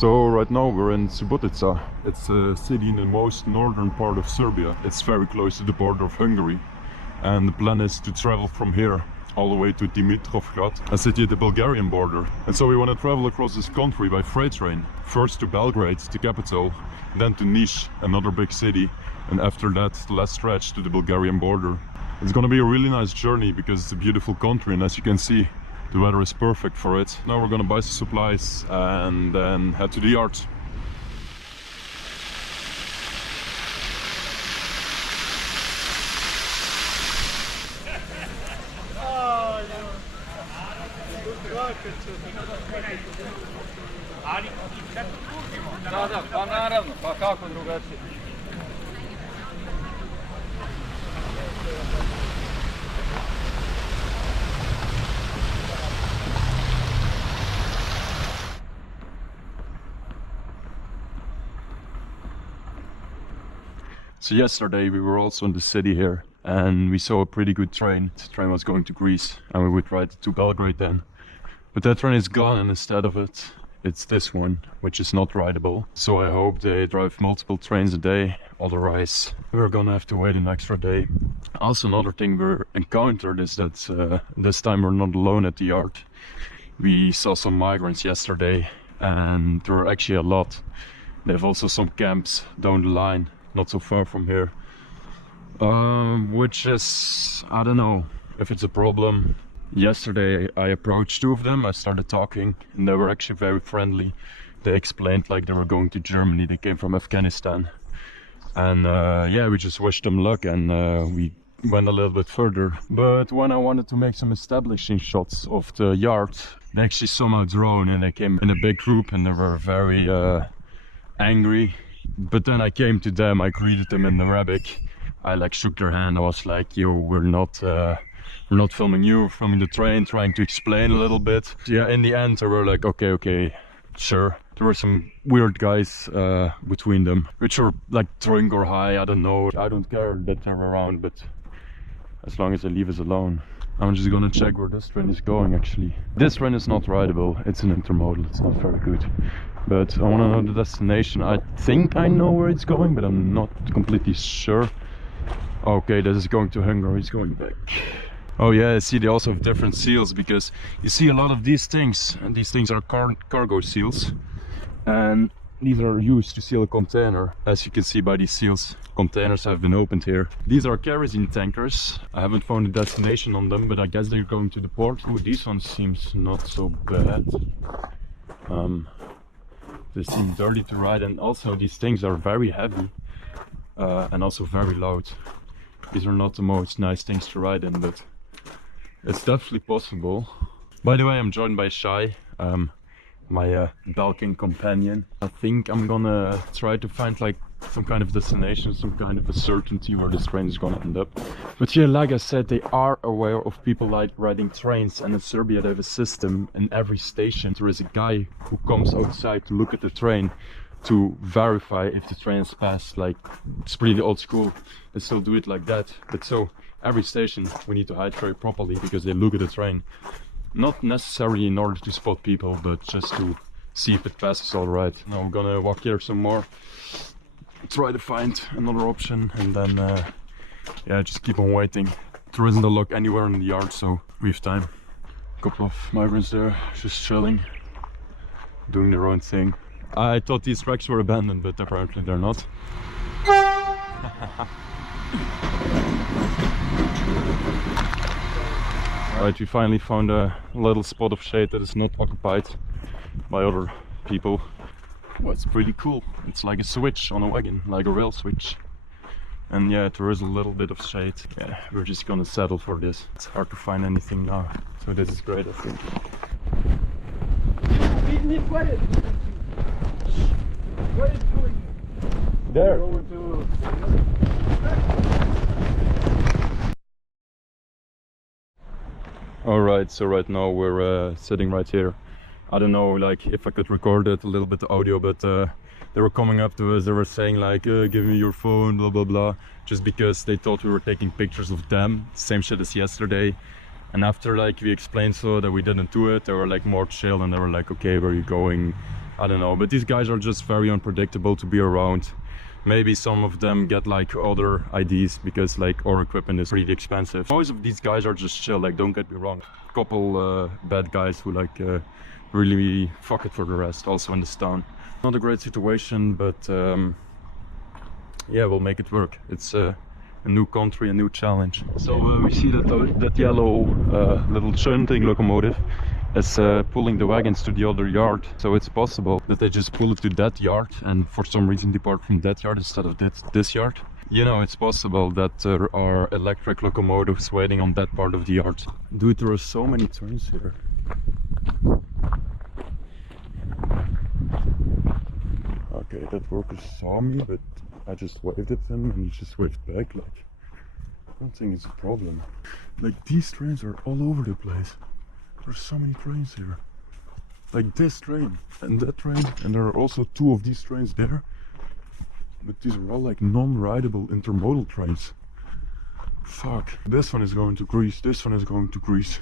So right now we're in Subotica. It's a city in the most northern part of Serbia. It's very close to the border of Hungary. And the plan is to travel from here all the way to Dimitrovgrad, a city at the Bulgarian border. And so we want to travel across this country by freight train. First to Belgrade, the capital, then to Niš, another big city. And after that, the last stretch to the Bulgarian border. It's gonna be a really nice journey because it's a beautiful country, and as you can see, the weather is perfect for it. Now we're gonna buy some supplies and then head to the yard. So yesterday we were also in the city here and we saw a pretty good train. The train was going to Greece and we would ride to Belgrade then. But that train is gone, and instead of it, it's this one, which is not rideable. So I hope they drive multiple trains a day, otherwise we're gonna have to wait an extra day. Also, another thing we encountered is that this time we're not alone at the yard. We saw some migrants yesterday and there were actually a lot. They have also some camps down the line, not so far from here. Which is, I don't know if it's a problem. Yesterday I approached two of them, I started talking, and they were actually very friendly. They explained like they were going to Germany, they came from Afghanistan. And yeah, we just wished them luck, and we went a little bit further. But when I wanted to make some establishing shots of the yard, they actually saw my drone and they came in a big group and they were very angry. But then I came to them, I greeted them in Arabic. I like shook their hand, I was like, yo, we're not filming you, we're filming the train, trying to explain a little bit. Yeah, in the end they were like, okay, sure. There were some weird guys between them, which were like drunk or high, I don't know. I don't care that they're around, but as long as they leave us alone. I'm just gonna check where this train is going actually. This train is not rideable, it's an intermodal, it's not very good. But I wanna know the destination. I think I know where it's going, but I'm not completely sure. Okay, this is going to Hungary, it's going back. Oh yeah, I see they also have different seals, because you see a lot of these things, and these things are cargo seals. And these are used to seal a container. As you can see by these seals, containers have been opened here. These are kerosene tankers. I haven't found a destination on them, but I guess they're going to the port. Ooh, this one seems not so bad. They seem dirty to ride, and also these things are very heavy and also very loud. These are not the most nice things to ride in, but it's definitely possible. By the way, I'm joined by Shai, my Balkan companion. I think I'm gonna try to find like some kind of destination, some kind of a certainty where this train is gonna end up. But yeah, like I said, they are aware of people like riding trains, and in Serbia they have a system. In every station there is a guy who comes outside to look at the train to verify if the train has passed. Like, it's pretty old school, they still do it like that. But so every station we need to hide very properly, because they look at the train, not necessarily in order to spot people, but just to see if it passes all right. Now I'm gonna walk here some more, try to find another option, and then yeah, just keep on waiting. There isn't a lock anywhere in the yard, so we have time. A couple of migrants there just chilling, doing their own thing. I thought these tracks were abandoned, but apparently they're not. Alright, we finally found a little spot of shade that is not occupied by other people. Well, it's pretty cool. It's like a switch on a wagon, like a rail switch. And yeah, there is a little bit of shade. Yeah, we're just gonna settle for this. It's hard to find anything now, so this is great, I think. There. Alright, so right now we're sitting right here. I don't know, like, if I could record it, a little bit of audio, but they were coming up to us, they were saying like, give me your phone, blah blah blah, just because they thought we were taking pictures of them. Same shit as yesterday. And after like we explained so that we didn't do it, they were like more chill and they were like, okay, where are you going? I don't know, but these guys are just very unpredictable to be around. Maybe some of them get like other IDs because like our equipment is really expensive. Most of these guys are just chill, like don't get me wrong. Couple bad guys who like really fuck it for the rest also in this town. Not a great situation, but yeah, we'll make it work. It's a new country, a new challenge. So we see that yellow little shunting locomotive is pulling the wagons to the other yard. So it's possible that they just pull it to that yard and for some reason depart from that yard instead of this yard. You know, it's possible that there are electric locomotives waiting on that part of the yard. Dude, there are so many trains here. Okay, that worker saw me, but I just waved at him and he just waved back. Like, I don't think it's a problem. Like, these trains are all over the place. There's so many trains here. Like this train and that train, and there are also two of these trains there. But these are all like non-rideable intermodal trains. Fuck. This one is going to Greece, this one is going to Greece.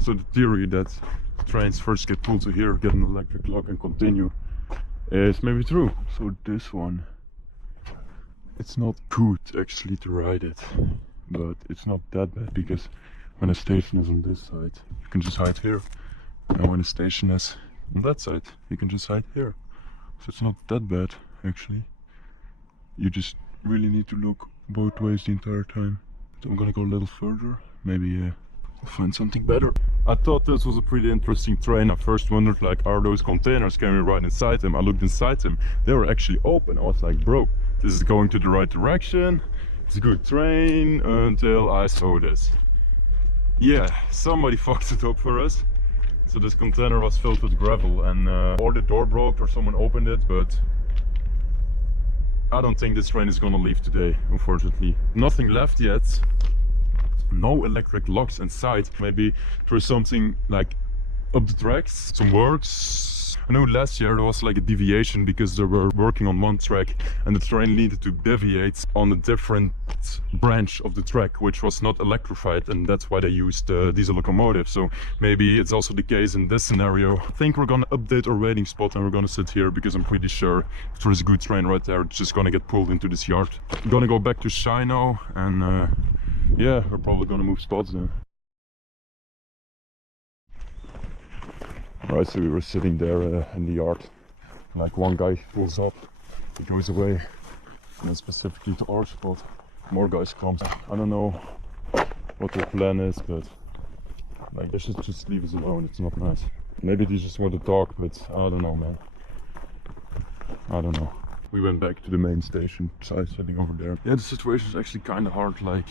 So the theory that trains first get pulled to here, get an electric lock and continue is maybe true. So this one, it's not good actually to ride it, but it's not that bad because when a station is on this side, you can just hide here, and when a station is on that side, you can just hide here. So it's not that bad actually. You just really need to look both ways the entire time. So I'm gonna go a little further, maybe I'll find something better. I thought this was a pretty interesting train. I first wondered like, are those containers, can we ride inside them? I looked inside them, they were actually open. I was like, bro, this is going to the right direction, it's a good train, until I saw this. Yeah, somebody fucked it up for us. So this container was filled with gravel and or the door broke or someone opened it, but I don't think this train is gonna leave today, unfortunately. Nothing left yet. No electric locks inside. Maybe there's something like up the tracks, some works. I know last year there was like a deviation because they were working on one track and the train needed to deviate on a different branch of the track which was not electrified, and that's why they used diesel locomotives. So maybe it's also the case in this scenario. I think we're gonna update our waiting spot and we're gonna sit here because I'm pretty sure if there's a good train right there, it's just gonna get pulled into this yard. I'm gonna go back to Shai now and yeah, we're probably gonna move spots then. Alright, so we were sitting there in the yard. Like one guy pulls up, he goes away, and then specifically to our spot. More guys come. I don't know what their plan is, but like they should just leave us alone. It's not nice. Maybe they just want to talk, but I don't know, man. I don't know. We went back to the main station, so sitting over there. Yeah, the situation is actually kind of hard. Like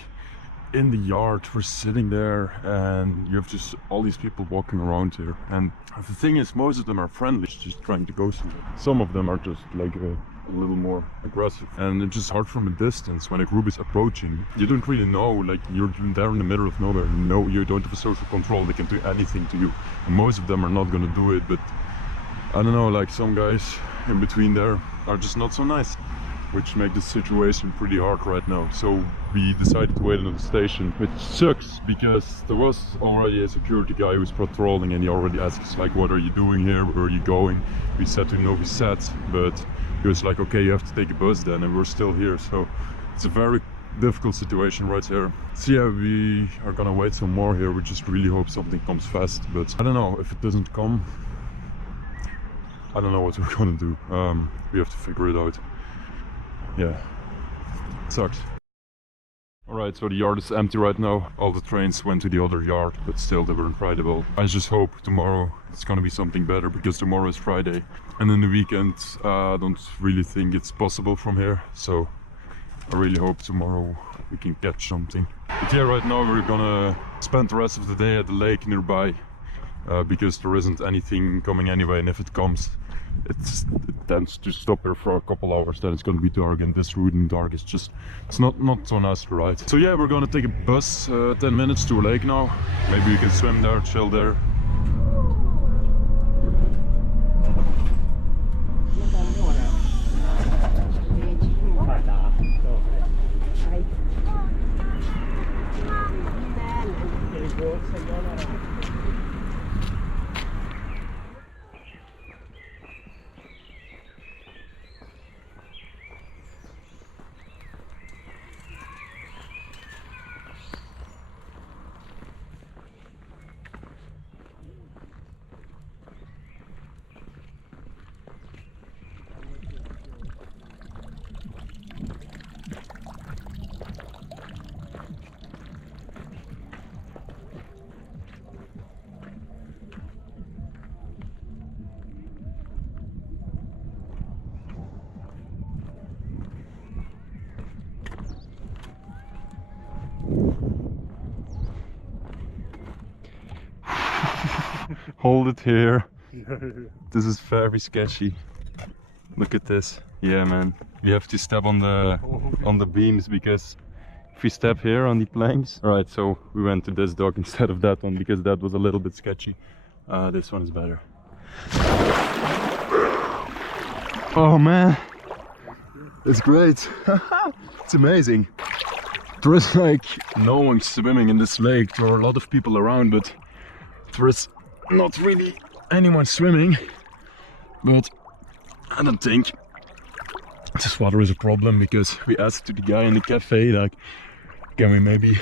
in the yard, we're sitting there and you have just all these people walking around here, and the thing is most of them are friendly, just trying to go somewhere. Some of them are just like a little more aggressive, and it's just hard from a distance. When a group is approaching, you don't really know, like you're there in the middle of nowhere, no, you don't have a social control, they can do anything to you, and most of them are not gonna do it. But I don't know, like some guys in between there are just not so nice, which makes the situation pretty hard right now. So we decided to wait at the station, which sucks because there was already a security guy who was patrolling and he already asked us like, what are you doing here, where are you going? We said to Novi Sad, but he was like, okay, you have to take a bus then, and we're still here. So it's a very difficult situation right here. So yeah, we are gonna wait some more here. We just really hope something comes fast, but I don't know, if it doesn't come, I don't know what we're gonna do. We have to figure it out. Yeah, it sucks. Alright, so the yard is empty right now. All the trains went to the other yard, but still they weren't rideable. I just hope tomorrow it's gonna be something better, because tomorrow is Friday. And then the weekend, I don't really think it's possible from here. So I really hope tomorrow we can catch something. But yeah, right now we're gonna spend the rest of the day at the lake nearby. Because there isn't anything coming anyway, and if it comes, it tends to stop here for a couple hours, then it's gonna be dark, and this route in dark is just, it's not so nice to ride. So yeah, we're gonna take a bus 10 minutes to a lake now. Maybe we can swim there, chill there. Hold it here. This is very sketchy. Look at this. Yeah, man. We have to step on the beams because if we step here on the planks. Alright, so we went to this dock instead of that one because that was a little bit sketchy. This one is better. Oh man, it's great. It's amazing. There is like no one swimming in this lake. There are a lot of people around, but there is not really anyone swimming. But I don't think this water is a problem because we asked to the guy in the cafe, like, can we maybe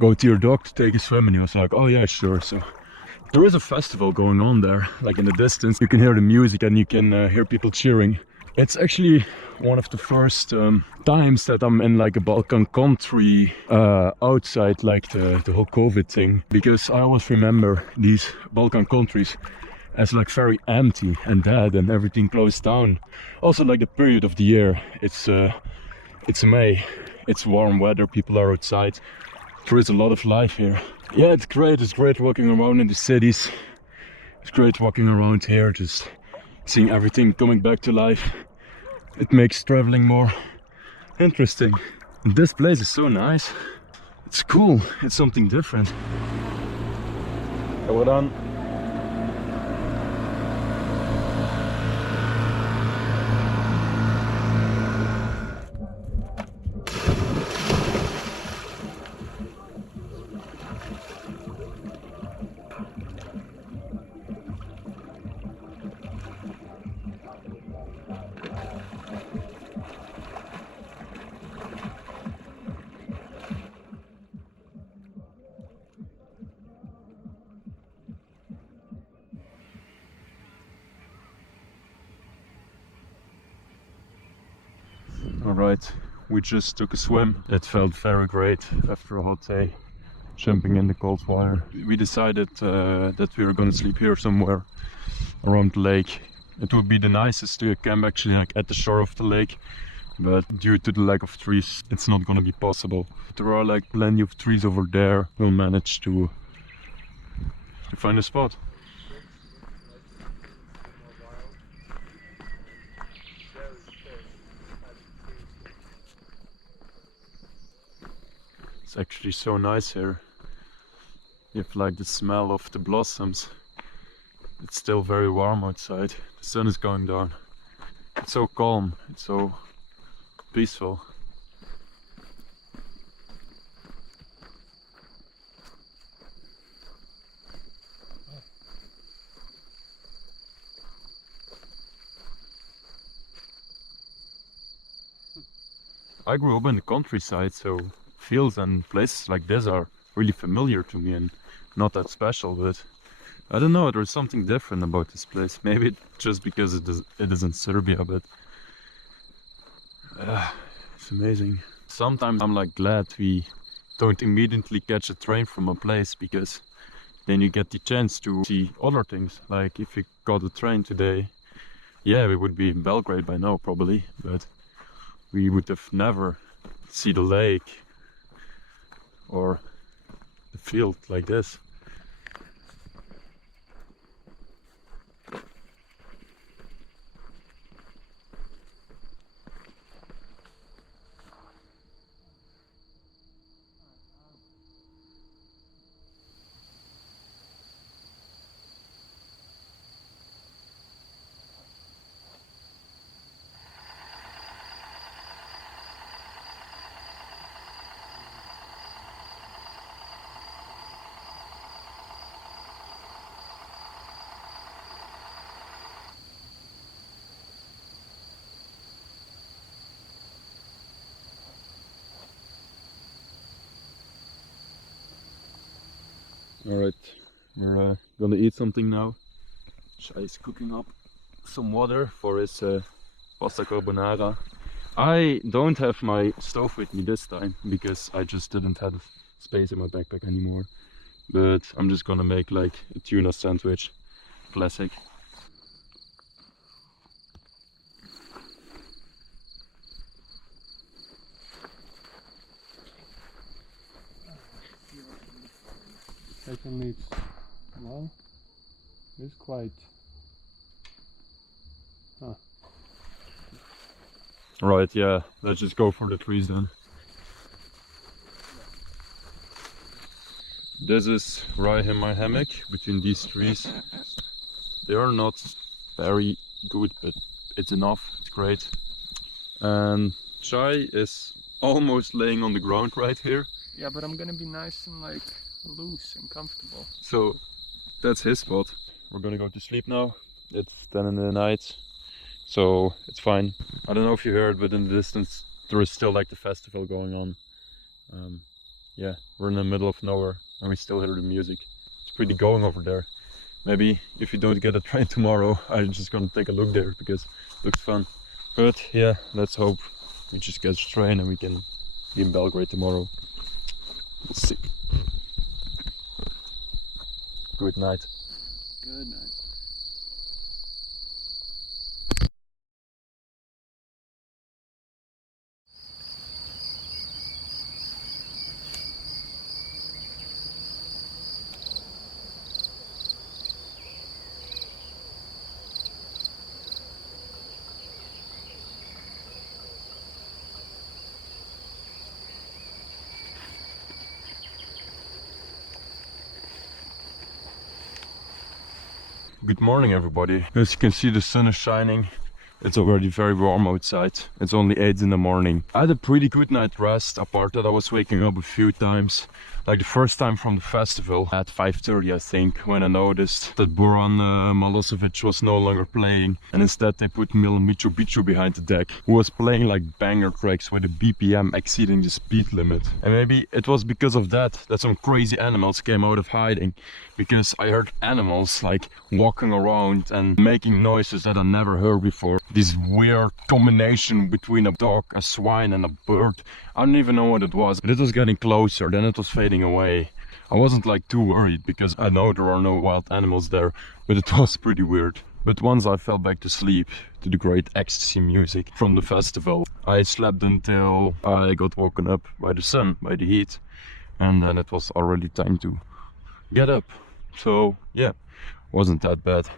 go to your dock to take a swim? And he was like, oh yeah, sure. So there is a festival going on there, like in the distance. You can hear the music and you can hear people cheering. It's actually one of the first times that I'm in like a Balkan country outside like the whole COVID thing. Because I always remember these Balkan countries as like very empty and dead and everything closed down. Also like the period of the year, it's May, it's warm weather, people are outside. There is a lot of life here. Yeah, it's great walking around in the cities. It's great walking around here, just seeing everything coming back to life. It makes traveling more interesting. And this place is so nice. It's cool, it's something different. We're done. Alright, we just took a swim. It felt very great after a hot day, jumping in the cold water. We decided that we were gonna sleep here somewhere around the lake. It would be the nicest to camp actually like at the shore of the lake, but due to the lack of trees it's not gonna be possible. There are like plenty of trees over there. We'll manage to find a spot. It's actually so nice here. You have like the smell of the blossoms. It's still very warm outside. The sun is going down. It's so calm, it's so peaceful. I grew up in the countryside, so fields and places like this are really familiar to me and not that special, but I don't know, there's something different about this place. Maybe just because it is in Serbia, but it's amazing. Sometimes I'm like glad we don't immediately catch a train from a place, because then you get the chance to see other things. Like if we got a train today, yeah, we would be in Belgrade by now probably, but we would have never see the lake or the field like this. Alright, we're gonna eat something now. Shai is cooking up some water for his pasta carbonara. I don't have my stove with me this time because I just didn't have space in my backpack anymore. But I'm just gonna make like a tuna sandwich, classic. Second it's well. It's quite... Huh. Right, yeah, let's just go for the trees then. This is right in my hammock between these trees. They are not very good, but it's enough, it's great. And Chai is almost laying on the ground right here. Yeah, but I'm gonna be nice and like loose and comfortable. So that's his spot. We're gonna go to sleep now. It's 10 in the night, so it's fine. I don't know if you heard, but in the distance there is still like the festival going on. Yeah, we're in the middle of nowhere and we still hear the music. It's pretty going over there. Maybe if you don't get a train tomorrow, I'm just gonna take a look there because it looks fun. But yeah, let's hope we just get a train and we can be in Belgrade tomorrow. We'll see. Good night. Good night. Good morning everybody. As you can see, the sun is shining. It's already very warm outside. It's only 8 in the morning. I had a pretty good night rest, apart that I was waking up a few times. Like the first time from the festival at 5:30 I think, when I noticed that Boran Milosevic was no longer playing, and instead they put Milan Mitrovic behind the deck, who was playing like banger tracks with a BPM exceeding the speed limit. And maybe it was because of that some crazy animals came out of hiding, because I heard animals like walking around and making noises that I never heard before. This weird combination between a dog, a swine and a bird. I don't even know what it was, but it was getting closer, then it was fading away. I wasn't like too worried because I know there are no wild animals there, but it was pretty weird. But once I fell back to sleep to the great ecstasy music from the festival, I slept until I got woken up by the sun, by the heat, and then it was already time to get up. So yeah, wasn't that bad.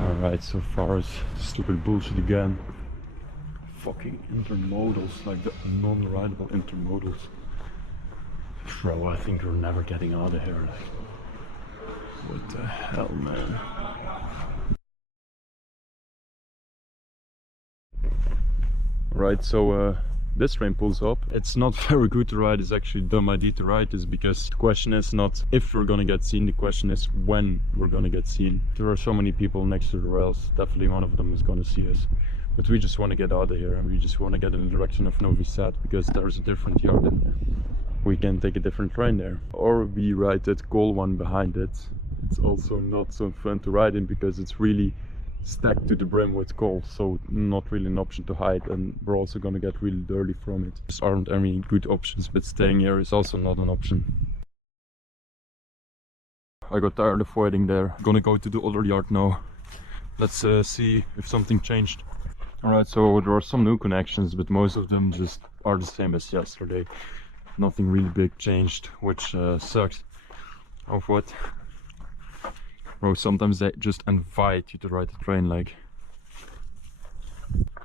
Alright, so far as stupid bullshit again. Fucking intermodals, like the non-rideable intermodals. Bro, I think we're never getting out of here. Like, what the hell, man? Right, so this train pulls up. It's not very good to ride, it's actually a dumb idea to ride this, because the question is not if we're gonna get seen, the question is when we're gonna get seen. There are so many people next to the rails, definitely one of them is gonna see us. But we just want to get out of here and we just want to get in the direction of Novi Sad, because there's a different yard and we can take a different train there. Or we ride that coal one behind it. It's also not so fun to ride in because it's really stacked to the brim with coal, so not really an option to hide, and we're also gonna get really dirty from it. There aren't any good options, but staying here is also not an option. I got tired of waiting there. I'm gonna go to the other yard now. Let's see if something changed. Alright, so there are some new connections, but most of them just are the same as yesterday. Nothing really big changed, which sucks. Of what? Bro, sometimes they just invite you to ride the train, like.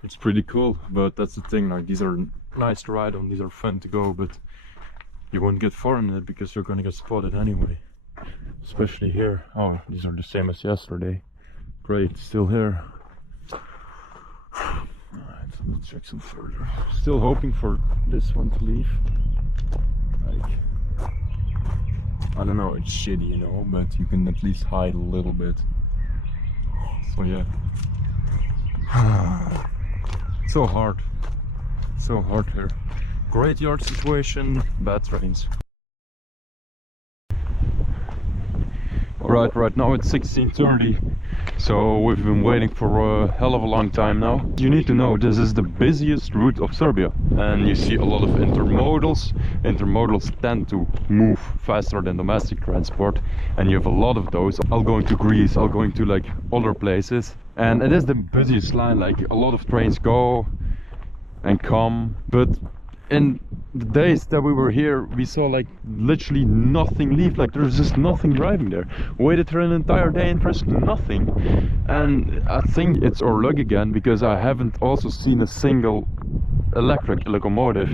It's pretty cool, but that's the thing, like, these are nice to ride on, these are fun to go, but you won't get far in it because you're gonna get spotted anyway. Especially here. Oh, these are the same as yesterday. Great, still here. Alright, let's check some further. Still hoping for this one to leave. Like, I don't know, it's shitty, you know, but you can at least hide a little bit. So yeah. So hard So hard here. Great yard situation, bad trains. Alright, right now it's 16:30, so we've been waiting for a hell of a long time now. You need to know this is the busiest route of Serbia, and you see a lot of intermodals. Intermodals tend to move faster than domestic transport, and you have a lot of those. I'll go into Greece, I'll go into like other places, and it is the busiest line. Like a lot of trains go and come, but in the days that we were here we saw like literally nothing leave. Like there's just nothing driving there. Waited for an entire day and there's nothing, and I think it's our luck again, because I haven't also seen a single electric locomotive.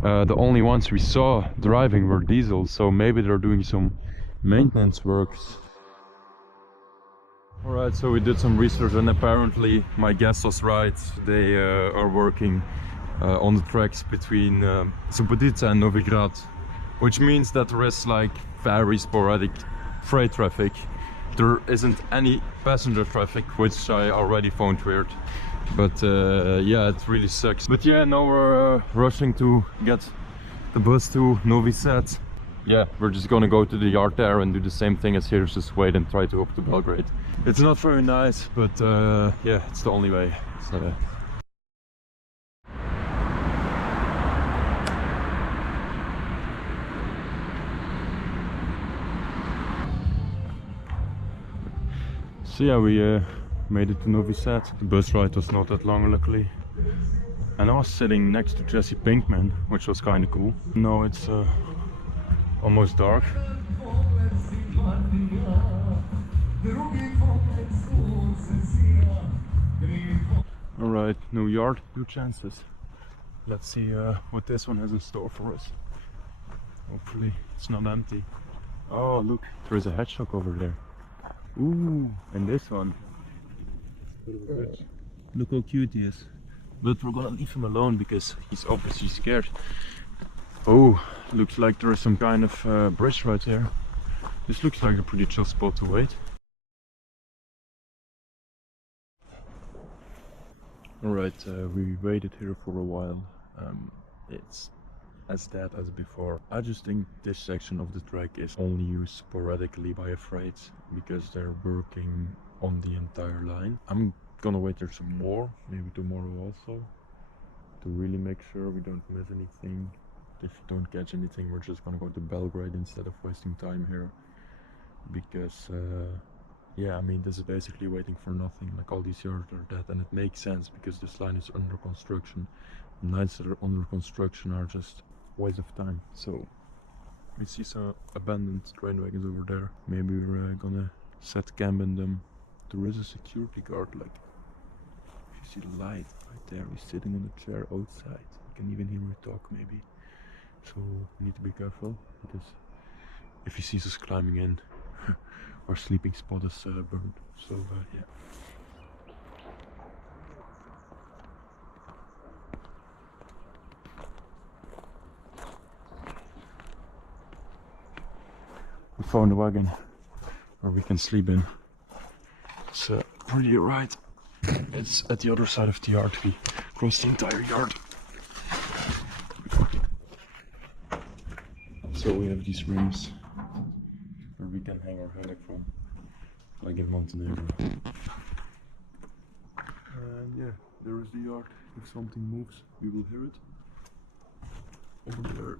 The only ones we saw driving were diesel, so maybe they're doing some maintenance works. Alright, so we did some research and apparently my guess was right. They are working on the tracks between Subotica and Novigrad, which means that there is like very sporadic freight traffic. There isn't any passenger traffic, which I already found weird. But yeah, it really sucks. But yeah, now we're rushing to get the bus to Novi Sad. Yeah, we're just gonna go to the yard there and do the same thing as here, just wait and try to go up to Belgrade. It's not very nice, but yeah, it's the only way. So, so yeah, we made it to Novi Sad. The bus ride was not that long, luckily. And I was sitting next to Jesse Pinkman, which was kind of cool. Now it's almost dark. Alright, new yard, new chances. Let's see what this one has in store for us. Hopefully it's not empty. Oh look, there is a hedgehog over there. Ooh, and this one. Look how cute he is. But we're gonna leave him alone because he's obviously scared. Oh, looks like there is some kind of bridge right here. This looks like a pretty chill spot to wait. Alright, we waited here for a while. It's as dead as before. I just think this section of the track is only used sporadically by a freight because they're working on the entire line. I'm gonna wait there some more, maybe tomorrow also, to really make sure we don't miss anything. If we don't catch anything, we're just gonna go to Belgrade instead of wasting time here, because yeah, I mean, this is basically waiting for nothing. Like all these yards are dead, and it makes sense because this line is under construction. The lines that are under construction are just waste of time. So we see some abandoned train wagons over there. Maybe we're gonna set camp in them. There is a security guard, like if you see the light right there, he's sitting on a chair outside. You can even hear me talk maybe. So we need to be careful, because if he sees us climbing in, our sleeping spot is burned. So yeah. We found a wagon where we can sleep in. It's pretty right. It's at the other side of the yard. We crossed the entire yard. So we have these rooms where we can hang our hammock from, like in Montenegro. And yeah, there is the yard. If something moves, we will hear it. Over there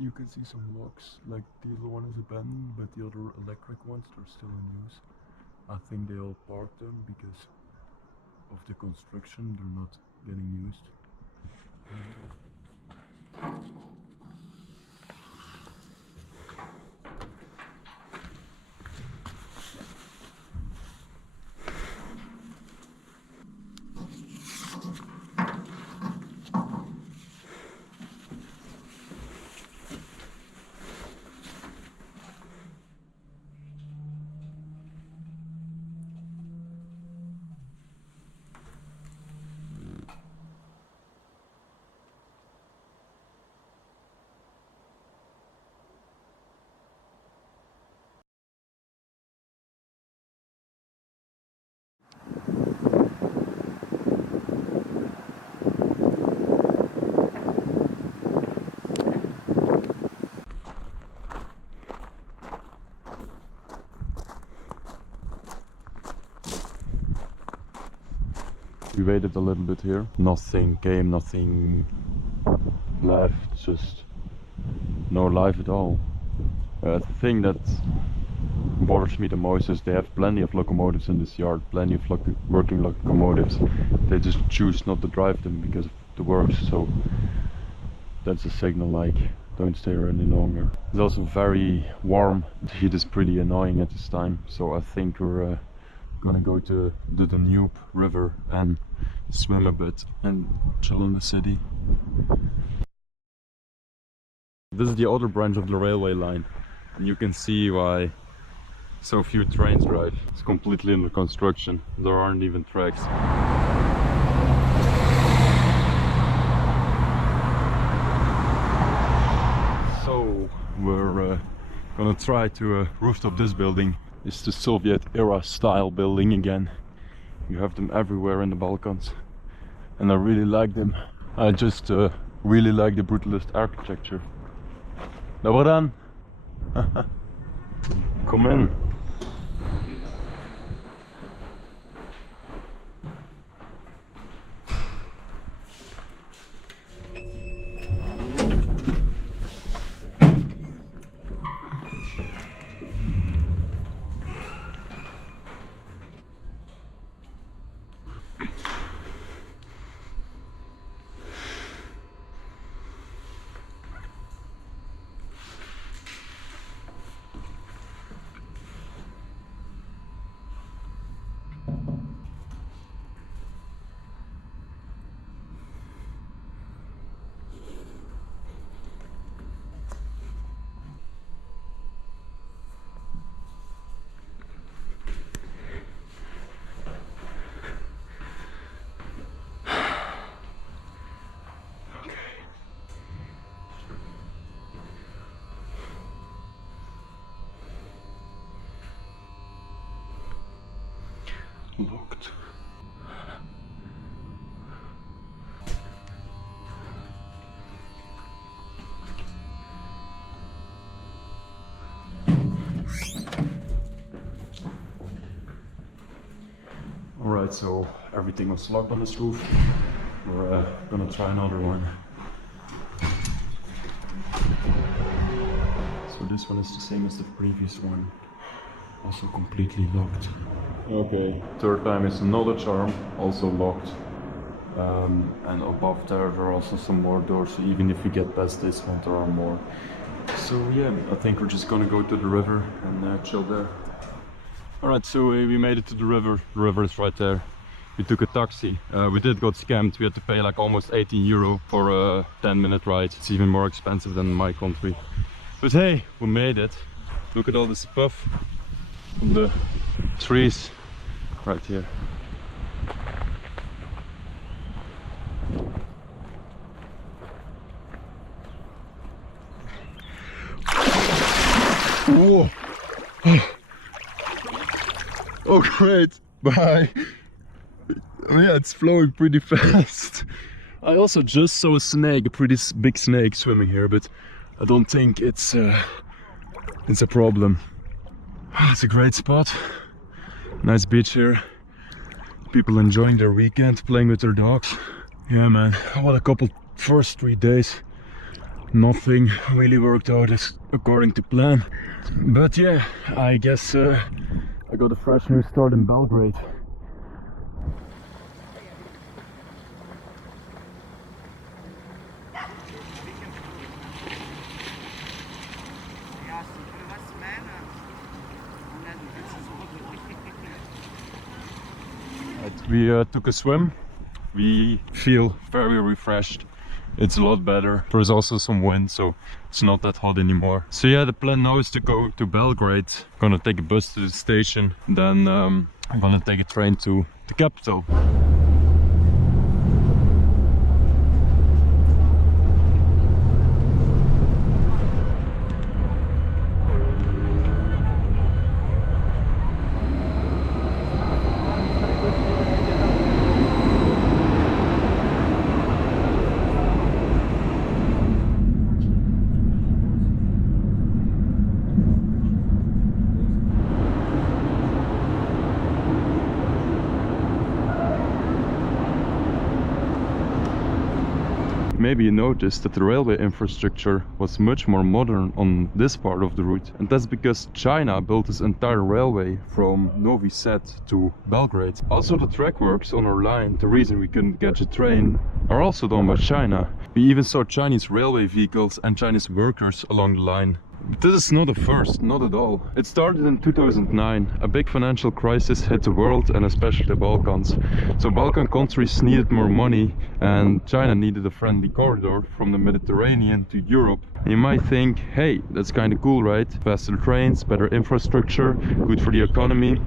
you can see some logs, like the other one is abandoned, but the other electric ones are still in use. I think they all parked them because of the construction, they're not getting used. We waited a little bit here. Nothing came, nothing left, just no life at all. The thing that bothers me the most is they have plenty of locomotives in this yard, plenty of working locomotives. They just choose not to drive them because of the work, so that's a signal like don't stay here any longer. It's also very warm. The heat is pretty annoying at this time, so I think we're gonna go to the Danube river and swim a bit and chill in the city. This is the other branch of the railway line, and you can see why so few trains ride. It's completely under construction. There aren't even tracks. So we're gonna try to rooftop this building. It's the Soviet era style building again. You have them everywhere in the Balkans, and I really like them. I just really like the brutalist architecture. Dobar dan. Come in. Locked. Alright, so everything was locked on this roof. We're gonna try another one. So this one is the same as the previous one. Also completely locked. Okay, third time is another charm, also locked. And above there are also some more doors, so even if we get past this one there are more. So yeah, I think we're just gonna go to the river and chill there. Alright, so we made it to the river. The river is right there. We took a taxi. We did got scammed. We had to pay like almost 18 euro for a 10-minute ride. It's even more expensive than in my country. But hey, we made it. Look at all this puff from the trees right here. Whoa! Oh great! Bye! Yeah, it's flowing pretty fast. I also just saw a snake, a pretty big snake swimming here, but I don't think it's a problem. It's a great spot. Nice beach here. People enjoying their weekend, playing with their dogs. Yeah man, what a first 3 days. Nothing really worked out as according to plan. But yeah, I guess I got a fresh new start in Belgrade. We took a swim. We feel very refreshed. It's a lot better. There's also some wind, so it's not that hot anymore. So yeah, the plan now is to go to Belgrade. Gonna take a bus to the station, then I'm gonna take a train to the capital. maybe you noticed that the railway infrastructure was much more modern on this part of the route. And that's because China built this entire railway from Novi Sad to Belgrade. Also the track works on our line, the reason we couldn't catch a train, are also done by China. We even saw Chinese railway vehicles and Chinese workers along the line. But this is not a first, not at all. It started in 2009. A big financial crisis hit the world and especially the Balkans. So Balkan countries needed more money and China needed a friendly corridor from the Mediterranean to Europe. And you might think, hey, that's kind of cool, right? Faster trains, better infrastructure, good for the economy.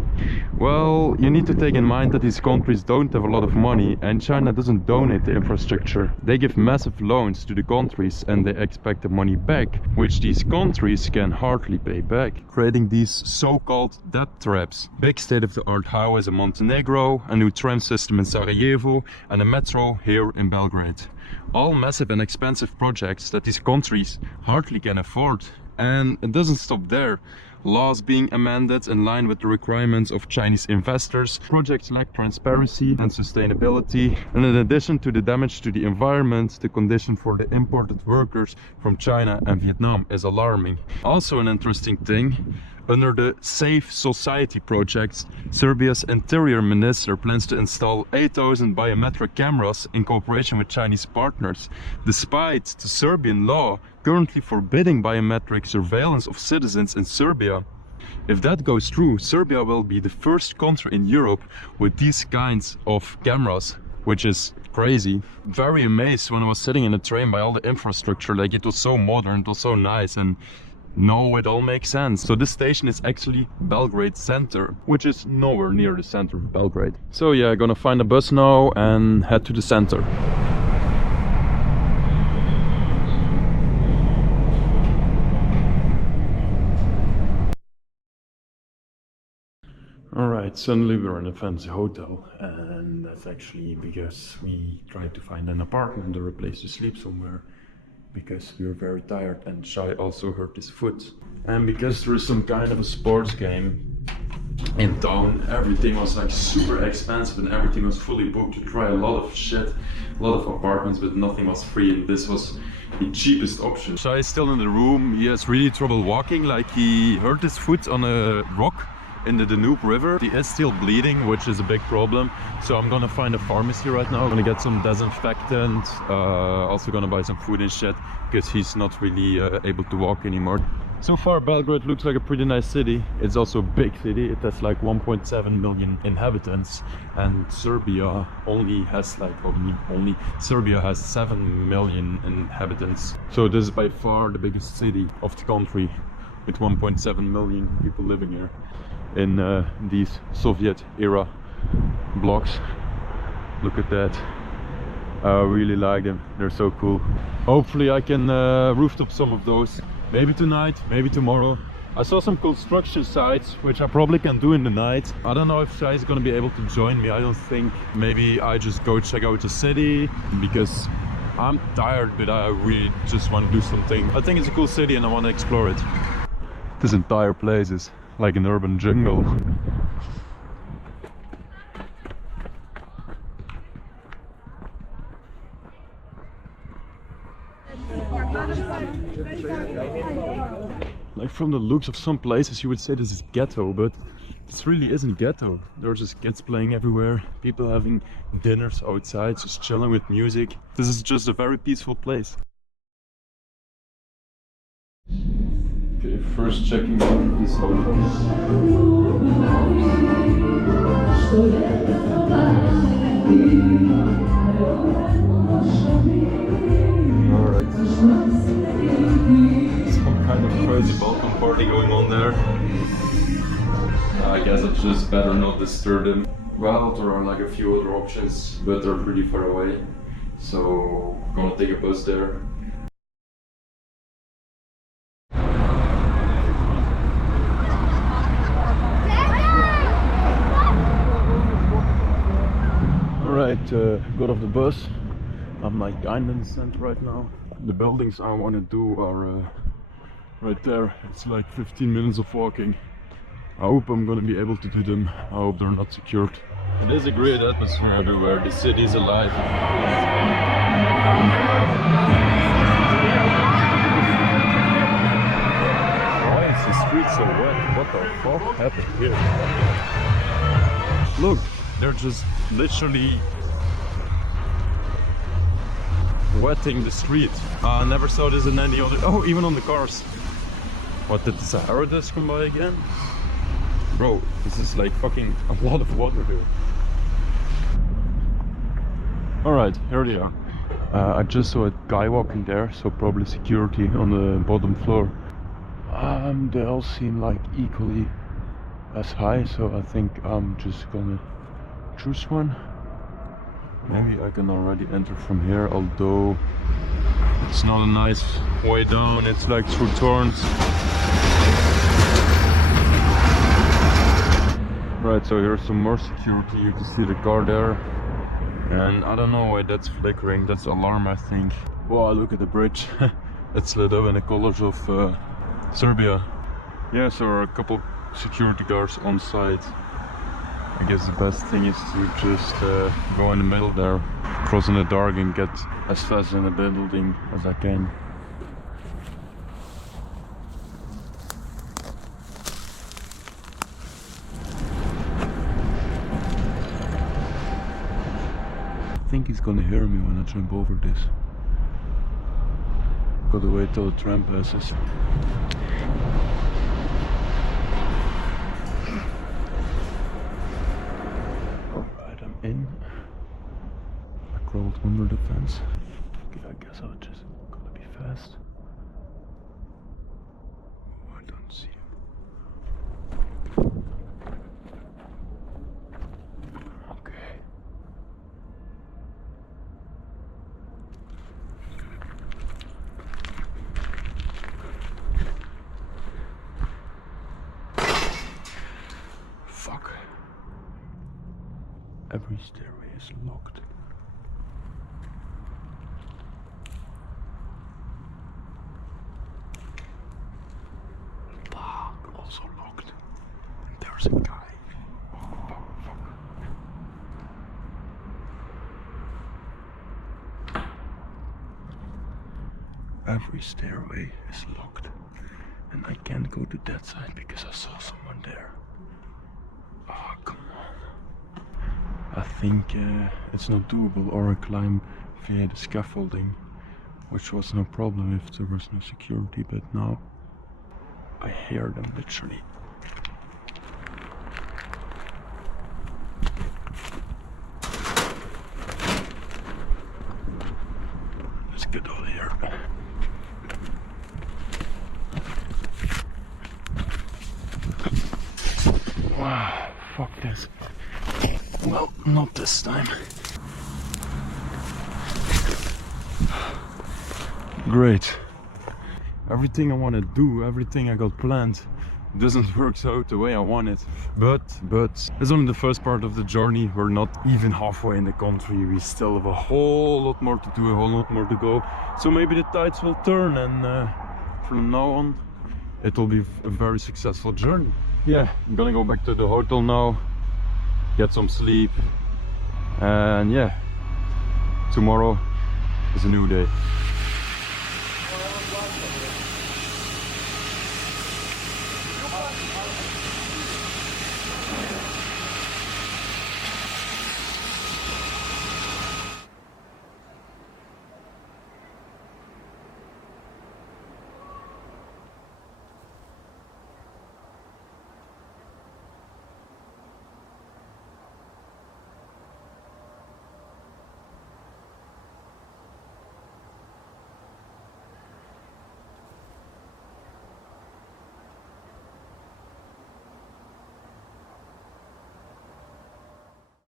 Well, you need to take in mind that these countries don't have a lot of money and China doesn't donate the infrastructure. They give massive loans to the countries and they expect the money back, which these countries can hardly pay back, creating these so-called debt traps. Big state-of-the-art highways in Montenegro, a new tram system in Sarajevo and a metro here in Belgrade. All massive and expensive projects that these countries hardly can afford. And it doesn't stop there. Laws being amended in line with the requirements of Chinese investors. Projects lack transparency and sustainability. And in addition to the damage to the environment, the condition for the imported workers from China and Vietnam is alarming. Also an interesting thing, under the Safe Society projects, Serbia's interior minister plans to install 8,000 biometric cameras in cooperation with Chinese partners, despite the Serbian law currently forbidding biometric surveillance of citizens in Serbia. If that goes through, Serbia will be the first country in Europe with these kinds of cameras, which is crazy. Very amazed when I was sitting in a train by all the infrastructure, like it was so modern, it was so nice, and no, it all makes sense. So this station is actually Belgrade center, which is nowhere near the center of Belgrade. So yeah, gonna find a bus now and head to the center. Alright, suddenly we're in a fancy hotel, and that's actually because we tried to find an apartment or a place to sleep somewhere, because we were very tired and Shai also hurt his foot. And because there is some kind of a sports game in town, everything was like super expensive and everything was fully booked. You try a lot of shit, a lot of apartments, but nothing was free, and this was the cheapest option. Shai is still in the room. He has really trouble walking, like he hurt his foot on a rock in the Danube River. He is still bleeding, which is a big problem. So I'm gonna find a pharmacy right now. I'm gonna get some disinfectant, also gonna buy some food and shit, because he's not really able to walk anymore. So far Belgrade looks like a pretty nice city. It's also a big city. It has like 1.7 million inhabitants, and Serbia only has like Serbia has 7 million inhabitants. So this is by far the biggest city of the country, with 1.7 million people living here in these Soviet era blocks. Look at that. I really like them, they're so cool. Hopefully I can rooftop some of those, maybe tonight, maybe tomorrow. I saw some construction sites which I probably can do in the night. I don't know if Shai is gonna be able to join me. I don't think. Maybe I just go check out the city, because I'm tired, but I really just want to do something. I think it's a cool city and I want to explore it. This entire place is like an urban jungle. Like from the looks of some places you would say this is ghetto, but this really isn't ghetto. There's just kids playing everywhere, people having dinners outside, just chilling with music. This is just a very peaceful place. Okay, first checking out this hotel. Alright. Some kind of crazy Balkan party going on there. I guess I just better not disturb them. Well, there are like a few other options, but they're pretty far away. So, I'm gonna take a bus there. Alright, got off the bus. I'm like kind of in the center right now. The buildings I want to do are right there. It's like 15 minutes of walking. I hope I'm gonna be able to do them. I hope they're not secured. It is a great atmosphere everywhere. The city is alive. Why is the street so wet? What the fuck happened here? Look, they're just literally wetting the street. I never saw this in any other. Oh, even on the cars. What, did the Sahara just come by again? Bro, this is like fucking a lot of water here. Alright, here they are. I just saw a guy walking there, so probably security on the bottom floor. They all seem like equally as high, so I think I'm just gonna choose one. Maybe I can already enter from here, although it's not a nice way down, it's like through thorns. Right, so here's some more security, you can see the car there. And I don't know why that's flickering, that's alarm I think. Wow, look at the bridge. It's lit up in the colors of Serbia. Yeah, so there are a couple security guards on site. I guess the best thing is to just go in the middle there, cross in the dark and get as fast in the building as I can. I think he's gonna hear me when I jump over this. Gotta wait till the tram passes. Alright, I'm in. I crawled under the fence. Okay, I guess I'll just gotta be fast. Oh, I don't see him. Okay. Fuck. Every stairway is locked. Fuck, also locked. And there's a guy. Fuck. Every stairway is locked. And I can't go to that side because I saw someone there. Oh, come on. I think it's not doable, or I climb via the scaffolding, which was no problem if there was no security, but now I hear them literally. Let's get out of here. Wow, fuck this. Well, not this time. Great. Everything I want to do, everything I got planned doesn't work out the way I want it. But it's only the first part of the journey. We're not even halfway in the country. We still have a whole lot more to do, a whole lot more to go. So maybe the tides will turn, and from now on it will be a very successful journey. Yeah, I'm gonna go back to the hotel now, get some sleep, and yeah, tomorrow is a new day.